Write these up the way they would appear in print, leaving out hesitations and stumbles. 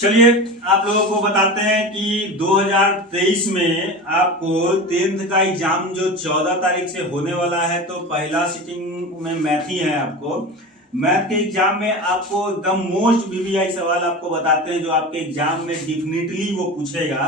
चलिए आप लोगों को बताते हैं कि 2023 में आपको 10th का एग्जाम जो 14 तारीख से होने वाला है, तो पहला सिटिंग में मैथ ही है। आपको मैथ के एग्जाम में आपको एकदम मोस्ट वीवीआई सवाल आपको बताते हैं जो आपके एग्जाम में डेफिनेटली वो पूछेगा।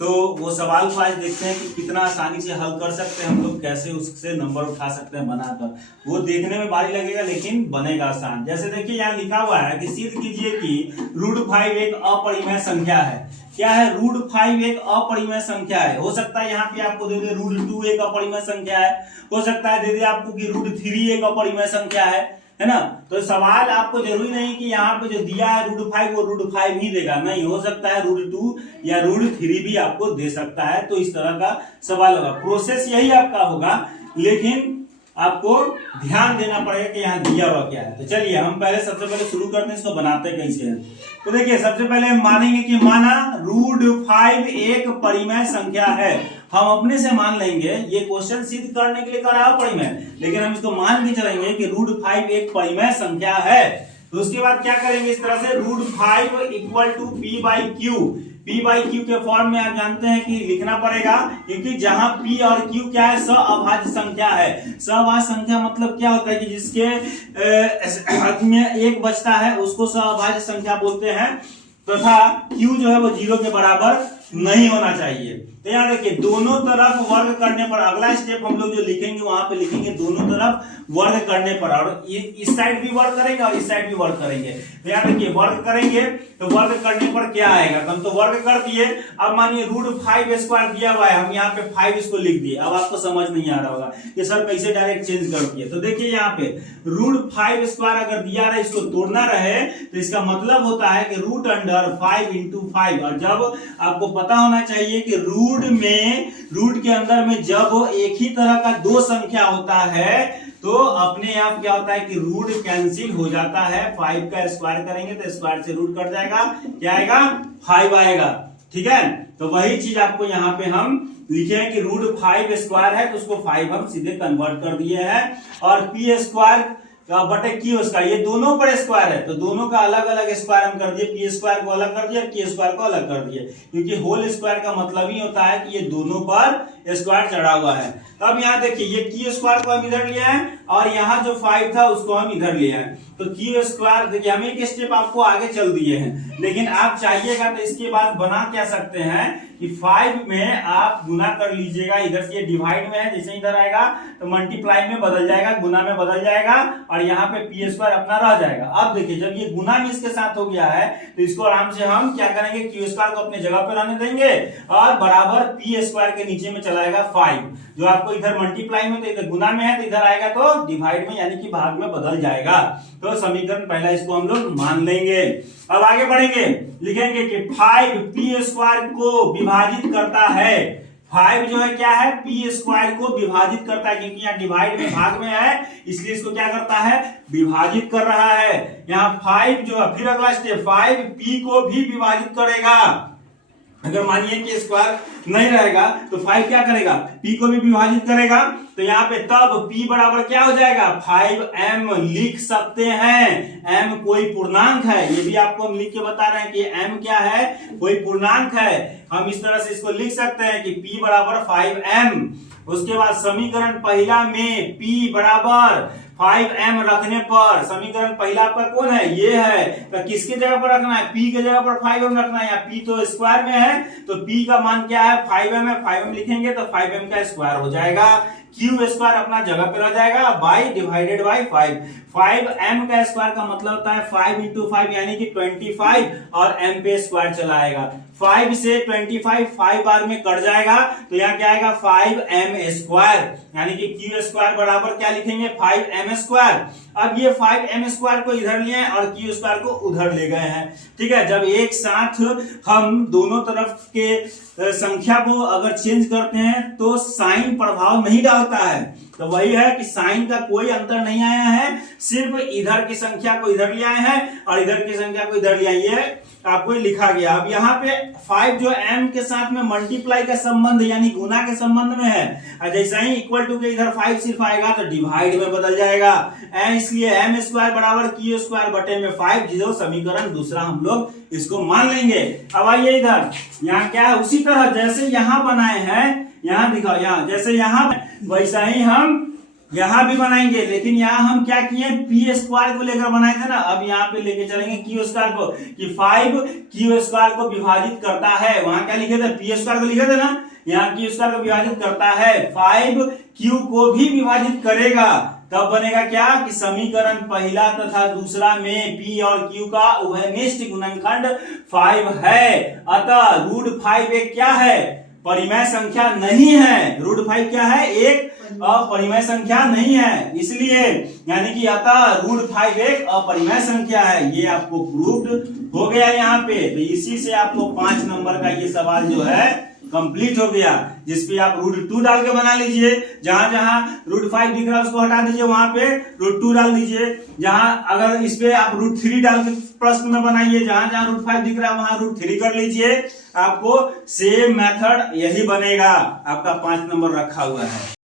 तो वो सवाल को आज देखते हैं कि कितना आसानी से हल कर सकते हैं हम लोग, कैसे उससे नंबर उठा सकते हैं बनाकर। वो देखने में भारी लगेगा लेकिन बनेगा आसान। जैसे देखिए यहाँ लिखा हुआ है कि सिद्ध कीजिए कि √5 एक अपरिमेय संख्या है। क्या है? √5 एक अपरिमेय संख्या है। हो सकता है यहाँ पे आपको दे दे √2 एक अपरिमेय संख्या है, हो सकता है दे दे आपको कि √3 एक अपरिमेय संख्या है ना। तो सवाल आपको जरूरी नहीं कि यहाँ पे जो दिया है √5 वो √5 ही देगा, नहीं, हो सकता है √2 या √3 भी आपको दे सकता है। तो इस तरह का सवाल होगा, प्रोसेस यही आपका होगा, लेकिन आपको ध्यान देना पड़ेगा कि यहाँ दिया हुआ क्या है। तो चलिए हम पहले सबसे पहले शुरू करते हैं, इसको बनाते कैसे हैं। तो देखिए सबसे पहले हम मानेंगे कि माना √5 एक परिमेय संख्या है। हम अपने से मान लेंगे, ये क्वेश्चन सिद्ध करने के लिए करा परिमेय, लेकिन हम इसको मान के चलेंगे कि √5 एक परिमेय संख्या है। तो उसके बाद क्या करेंगे, इस तरह से √5 = p/q। p/q के फॉर्म में आप जानते हैं कि लिखना पड़ेगा, क्योंकि जहां p और q क्या है, सअभाज्य संख्या है। सअभाज्य संख्या मतलब क्या होता है कि जिसके हद में एक बचता है उसको सअभाज्य संख्या बोलते हैं, तथा q जो है वो 0 के बराबर नहीं होना चाहिए। तो यहाँ देखिए दोनों तरफ वर्ग करने पर, अगला स्टेप हम लोग जो लिखेंगे वहां पे लिखेंगे दोनों तरफ वर्ग करने पर, और इस साइड भी वर्ग करेंगे और इस साइड भी वर्ग करेंगे। तो यहाँ देखिए वर्ग करेंगे तो वर्ग करने पर क्या आएगा, हम तो वर्ग कर दिए। अब मानिए √5² दिया हुआ है, हम यहाँ पे 5 इसको लिख दिए। अब आपको समझ नहीं आ रहा होगा कि सर कैसे डायरेक्ट चेंज कर दिए। तो देखिए यहाँ पे √5² अगर दिया रहे, इसको तोड़ना रहे, तो इसका मतलब होता है कि √5 × 5। और जब आपको पता होना चाहिए कि रूट के अंदर में जब एक ही तरह का दो संख्या होता है तो अपने आप क्या होता है कि रूट कैंसिल हो जाता है। 5 का स्क्वायर करेंगे तो स्क्वायर से रूट कट जाएगा, क्या आएगा? 5 आएगा। ठीक है, तो वही चीज आपको यहाँ पे हम लिखे हैं कि √5² है, तो उसको 5 हम सीधे कन्वर्ट कर दिए हैं। और p² बटे q², ये दोनों पर स्क्वायर है तो दोनों का अलग अलग स्क्वायर हम कर दिए, p² को अलग कर दिया, q² को अलग कर दिए, क्योंकि होल स्क्वायर का मतलब ही होता है कि ये दोनों पर स्क्वायर चढ़ा हुआ है। अब यहाँ देखिए ये q² को हम इधर लिया है और यहाँ जो 5 था उसको हम इधर लिया है। तो q² देखिए हम एक स्टेप आपको आगे चल दिए हैं, लेकिन आप चाहिएगा तो इसके बाद बना क्या सकते हैं कि 5 में आप गुना कर लीजिएगा। इधर से ये डिवाइड में है, जैसे इधर आएगा तो मल्टीप्लाई में बदल जाएगा, गुना में बदल जाएगा, और यहाँ पे p² अपना रह जाएगा। अब देखिए जब ये गुना में इसके साथ हो गया है तो इसको आराम से हम क्या करेंगे, q² को अपने जगह पे रहने देंगे और बराबर p² के नीचे में चलाएगा 5। जो आपको इधर मल्टीप्लाई में तो इधर गुना में है, तो इधर आएगा तो डिवाइड में यानी कि भाग में बदल जाएगा। तो समीकरण पहला इसको हम लोग मान लेंगे। अब आगे बढ़ेंगे, लिखेंगे कि 5 p² को विभाजित करता है। 5 जो है क्या है, p² को विभाजित करता है, क्योंकि यहाँ डिवाइड में भाग में है इसलिए इसको क्या करता है, विभाजित कर रहा है। यहाँ 5 जो है, फिर अगला स्टेप 5 p को भी विभाजित करेगा। अगर मानिए कि स्क्वायर नहीं रहेगा तो 5 क्या करेगा, p को भी विभाजित करेगा। तो यहाँ पे तब p बराबर क्या हो जाएगा, 5m लिख सकते हैं। m कोई पूर्णांक है, ये भी आपको हम लिख के बता रहे हैं कि m क्या है, कोई पूर्णांक है। हम इस तरह से इसको लिख सकते हैं कि p बराबर 5m। उसके बाद समीकरण पहला में p बराबर 5m रखने पर, समीकरण पहला आपका कौन है, ये है, तो किसके जगह पर रखना है, p के जगह पर 5m रखना है। यहाँ p तो स्क्वायर में है तो p का मान क्या है, 5m है। 5m लिखेंगे तो 5m का स्क्वायर हो जाएगा, q² अपना जगह पे रह जाएगा, बाई डिवाइडेड बाई 5। 5m का स्क्वायर का मतलब होता है 5 × 5 यानी कि 25, और m पे स्क्वायर चलाएगा। 5 से 25 5 बार में कट जाएगा, तो यहाँ क्या आएगा, 5m², यानी कि q² बराबर क्या लिखेंगे, 5m²। अब ये 5m² को इधर लिए और q² को उधर ले गए हैं। ठीक है, जब एक साथ हम दोनों तरफ के संख्या को अगर चेंज करते हैं तो साइन प्रभाव नहीं डालता है। तो वही है कि साइन का कोई अंतर नहीं आया है, सिर्फ इधर की संख्या को इधर ले आए हैं और इधर की संख्या को इधर ले आए, ये आपको लिखा गया। अब यहाँ पे 5 जो m के साथ में मल्टीप्लाई का संबंध यानी गुना के संबंध में है, और जैसा ही इक्वल टू के इधर 5 सिर्फ आएगा तो डिवाइड में बदल जाएगा, इसलिए m स्क्वायर बराबर q स्क्वायर बटे में 5, जो समीकरण दूसरा हम लोग इसको मान लेंगे। अब आइए इधर, यहाँ क्या है, उसी तरह जैसे यहाँ बनाए हैं, यहाँ दिखाओ, यहाँ जैसे यहाँ वैसा ही हम यहाँ भी बनाएंगे, लेकिन यहाँ हम क्या किए, पी स्क्वायर को लेकर बनाए थे ना, अब यहाँ पे लेके चलेंगे क्यू स्क्वायर को, कि 5 क्यू स्क्वायर को विभाजित करता है, वहां क्या लिखे थे, पी स्क्वायर को लिखे थे ना, यहाँ क्यू स्क्वायर को विभाजित करता है, 5 क्यू को भी विभाजित करेगा, तब बनेगा क्या कि समीकरण पहला तथा दूसरा में p और q का उभयनिष्ठ गुणनखंड 5 है, अतः √5 एक क्या है, परिमेय संख्या नहीं है, √5 क्या है, एक अपरिमेय संख्या नहीं है, इसलिए यानी कि अतः √5 एक अपरिमेय संख्या है। ये आपको प्रूव्ड हो गया यहाँ पे। तो इसी से आपको 5 नंबर का ये सवाल जो है कंप्लीट हो गया, जिसपे आप √2 डाल के बना लीजिए, जहां जहां √5 दिख रहा है उसको हटा दीजिए, वहां पे √2 डाल दीजिए, जहां अगर इस पे आप √3 डाल के प्रश्न में बनाइए, जहां जहां √5 दिख रहा है वहां √3 कर लीजिए, आपको सेम मेथड यही बनेगा, आपका 5 नंबर रखा हुआ है।